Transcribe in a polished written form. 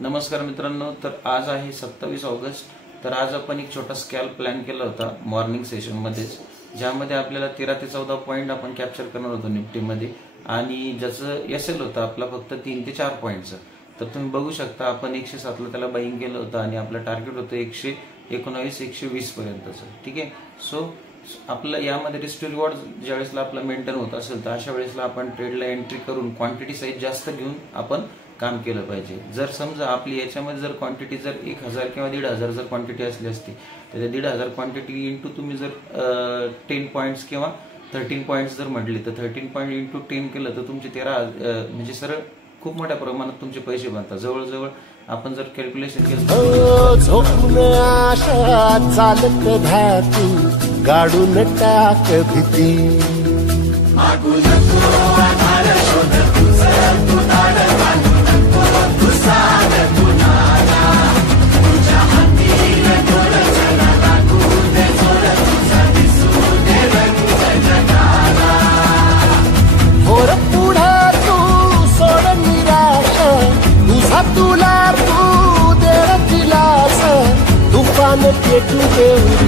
नमस्कार मित्रांनो, तर आज आहे 27 ऑगस्ट। तर आज आपण एक छोटा स्कॅल्प प्लॅन केला होता मॉर्निंग सेशन मध्येच, ज्यामध्ये आपल्याला 13 ते 14 पॉइंट आपण कॅप्चर करणार होतो निफ्टी मध्ये, आणि ज्याचं एसएल होतं आपला फक्त 3 ते 4 पॉइंटचं। तर तुम्ही बघू शकता आपण 107 ला त्याला बाईंग केलं होतं आणि आपलं टार्गेट होतं 119 120 पर्यंतचं। ठीक आहे। सो आपलं यामध्ये रिस्क टू रिवॉर्ड ज्यावेळेसला आपला मेंटेन होत असेल तर अशा वेळेसला आपण ट्रेडला एंट्री करून क्वांटिटी साईज जास्त घेऊन आपण काम केलं पाहिजे। जर समजा आपली याच्यामध्ये जर क्वांटिटी जर 1000 किंवा 1500 जर क्वांटिटी असली असती तर 1500 क्वांटिटी इंटू तुम्ही जर 10 पॉइंट्स किंवा 13 पॉइंट्स जर म्हटले तर 13 पॉइंट इंटू 10 केलं तर तुमचे 13 म्हणजे सरळ खूप मोठ्या प्रमाणात तुमचे पैसे बनतात। जवळजवळ आपण जर कॅल्क्युलेशन केलं चालत धाती गाडून टाक भीती तुला तू दे दिलास तुफान पेटू देऊ